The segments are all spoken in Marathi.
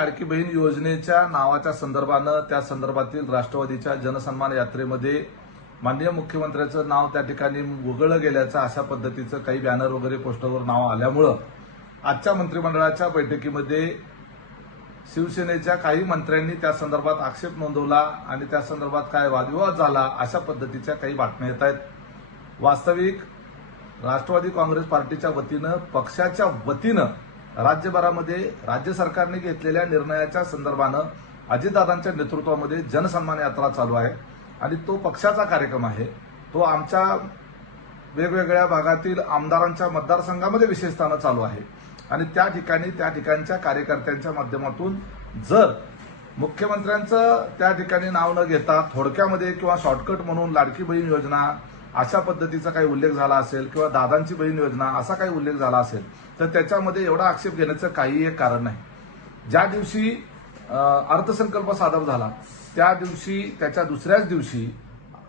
लाडकी बहीण योजनेच्या नावाच्या संदर्भानं त्या संदर्भातील राष्ट्रवादीच्या जनसन्मान यात्रेमध्ये माननीय मुख्यमंत्र्याचं नाव त्या ठिकाणी वगळलं गेल्याचं अशा पद्धतीचं काही बॅनर वगैरे पोस्टरवर नाव आल्यामुळं आजच्या मंत्रिमंडळाच्या बैठकीमध्ये शिवसेनेच्या काही मंत्र्यांनी त्या संदर्भात आक्षेप नोंदवला आणि त्या संदर्भात काय वादविवाद झाला अशा पद्धतीच्या काही बातम्या येत आहेत. वास्तविक राष्ट्रवादी काँग्रेस पार्टीच्या वतीनं पक्षाच्या वतीनं राज्यभरामध्ये राज्य सरकारने घेतलेल्या निर्णयाच्या संदर्भानं अजितदादांच्या नेतृत्वामध्ये जनसन्मान यात्रा चालू आहे. आणि तो पक्षाचा कार्यक्रम आहे. तो आमच्या वेगवेगळ्या भागातील आमदारांच्या मतदारसंघामध्ये विशेषतःनं चालू आहे. आणि त्या ठिकाणी त्या ठिकाणच्या कार्यकर्त्यांच्या माध्यमातून जर मुख्यमंत्र्यांचं त्या ठिकाणी नाव न घेता थोडक्यामध्ये किंवा शॉर्टकट म्हणून लाडकी बहीण योजना अशा पद्धतीचा काही उल्लेख झाला असेल किंवा दादांची बहीण योजना असा काही उल्लेख झाला असेल तर त्याच्यामध्ये एवढा आक्षेप घेण्याचं काही एक कारण नाही. ज्या दिवशी अर्थसंकल्प सादर झाला त्या दिवशी त्याच्या दुसऱ्याच दिवशी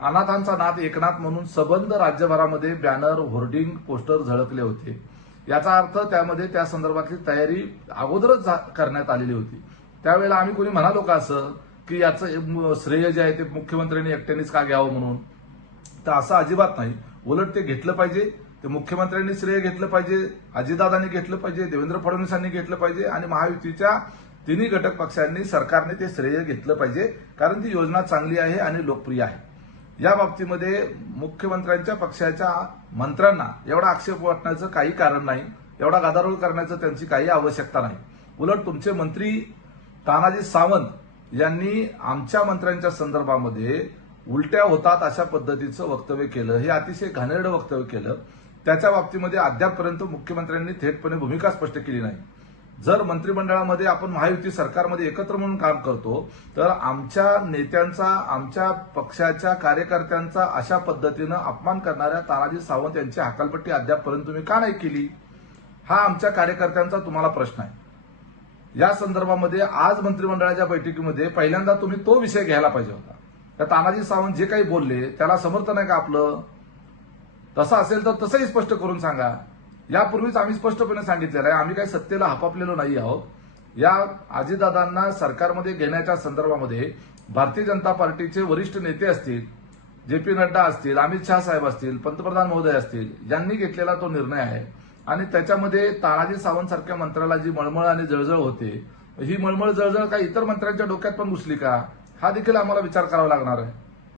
अनाथांचा नाथ एकनाथ म्हणून सबंध राज्यभरामध्ये बॅनर होर्डिंग पोस्टर झळकले होते. याचा अर्थ त्यामध्ये त्या संदर्भातली तयारी अगोदरच करण्यात आलेली होती. त्यावेळेला आम्ही कोणी म्हणालो का असं की याचं श्रेय जे आहे ते मुख्यमंत्र्यांनी एकट्यानेच का घ्यावं म्हणून? तर असं अजिबात नाही. उलट ते घेतलं पाहिजे ते मुख्यमंत्र्यांनी श्रेय घेतलं पाहिजे अजितदादांनी घेतलं पाहिजे देवेंद्र फडणवीसांनी घेतलं पाहिजे आणि महायुतीच्या तिन्ही घटक पक्षांनी सरकारने ते श्रेय घेतलं पाहिजे कारण ती योजना चांगली आहे आणि लोकप्रिय आहे. या बाबतीमध्ये मुख्यमंत्र्यांच्या पक्षाच्या मंत्र्यांना एवढा आक्षेप वाटण्याचं काही कारण नाही एवढा गदारोळ करण्याचं त्यांची काही आवश्यकता नाही. उलट तुमचे मंत्री तानाजी सावंत यांनी आमच्या मंत्र्यांच्या संदर्भामध्ये उलट्या होतात अशा पद्धतीचं वक्तव्य केलं. हे अतिशय घाणेरडं वक्तव्य केलं. त्याच्या बाबतीमध्ये अद्यापपर्यंत मुख्यमंत्र्यांनी थेटपणे भूमिका स्पष्ट केली नाही. जर मंत्रिमंडळामध्ये आपण महायुती सरकारमध्ये एकत्र म्हणून काम करतो तर आमच्या नेत्यांचा आमच्या पक्षाच्या कार्यकर्त्यांचा अशा पद्धतीनं अपमान करणाऱ्या तानाजी सावंत यांची हकालपट्टी अद्यापपर्यंत तुम्ही का नाही केली? हा आमच्या कार्यकर्त्यांचा तुम्हाला प्रश्न आहे. या संदर्भामध्ये आज मंत्रिमंडळाच्या बैठकीमध्ये पहिल्यांदा तुम्ही तो विषय घ्यायला पाहिजे होता. त्या तानाजी सावंत जे काही बोलले त्याला समर्थन आहे का आपलं? तसं असेल तर तसंही स्पष्ट करून सांगा. यापूर्वीच आम्ही स्पष्टपणे सांगितलेलं आहे आम्ही काही सत्तेला हपापलेलो नाही आहोत. या आजीदादांना सरकारमध्ये घेण्याच्या संदर्भामध्ये भारतीय जनता पार्टीचे वरिष्ठ नेते असतील जे पी नड्डा असतील अमित शहा साहेब असतील पंतप्रधान महोदय असतील यांनी घेतलेला तो निर्णय आहे. आणि त्याच्यामध्ये तानाजी सावंत सारख्या मंत्र्याला जी मळमळ आणि जळजळ होते ही मळमळ जळजळ काही इतर मंत्र्यांच्या डोक्यात पण घुसली का? हा देखील आम्हाला विचार करावा लागणार आहे.